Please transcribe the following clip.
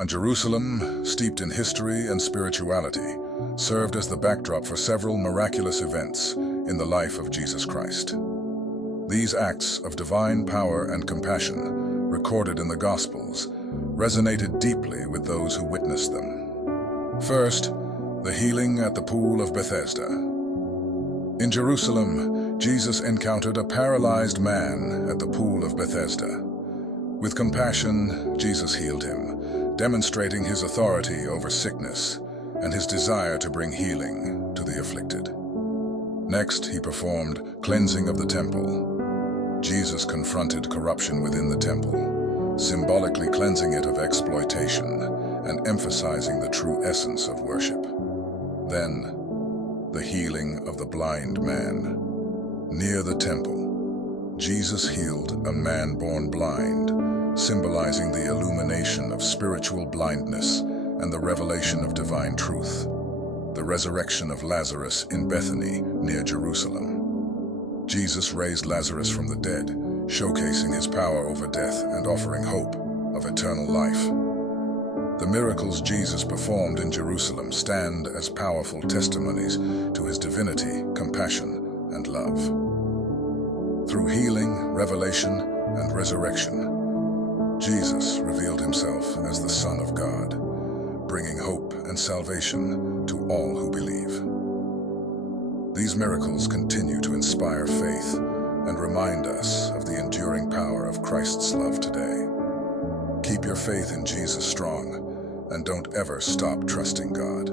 And Jerusalem, steeped in history and spirituality, served as the backdrop for several miraculous events in the life of Jesus Christ. These acts of divine power and compassion, recorded in the Gospels, resonated deeply with those who witnessed them. First, the healing at the Pool of Bethesda. In Jerusalem, Jesus encountered a paralyzed man at the Pool of Bethesda. With compassion, Jesus healed him, demonstrating his authority over sickness and his desire to bring healing to the afflicted. Next, he performed cleansing of the temple. Jesus confronted corruption within the temple, symbolically cleansing it of exploitation and emphasizing the true essence of worship. Then, the healing of the blind man. Near the temple, Jesus healed a man born blind, symbolizing the illumination of spiritual blindness and the revelation of divine truth. The resurrection of Lazarus in Bethany, near Jerusalem. Jesus raised Lazarus from the dead, showcasing his power over death and offering hope of eternal life. The miracles Jesus performed in Jerusalem stand as powerful testimonies to his divinity, compassion, and love. Through healing, revelation, and resurrection, Jesus revealed himself as the Son of God, bringing hope and salvation to all who believe. These miracles continue to inspire faith and remind us of the enduring power of Christ's love today. Keep your faith in Jesus strong, and don't ever stop trusting God.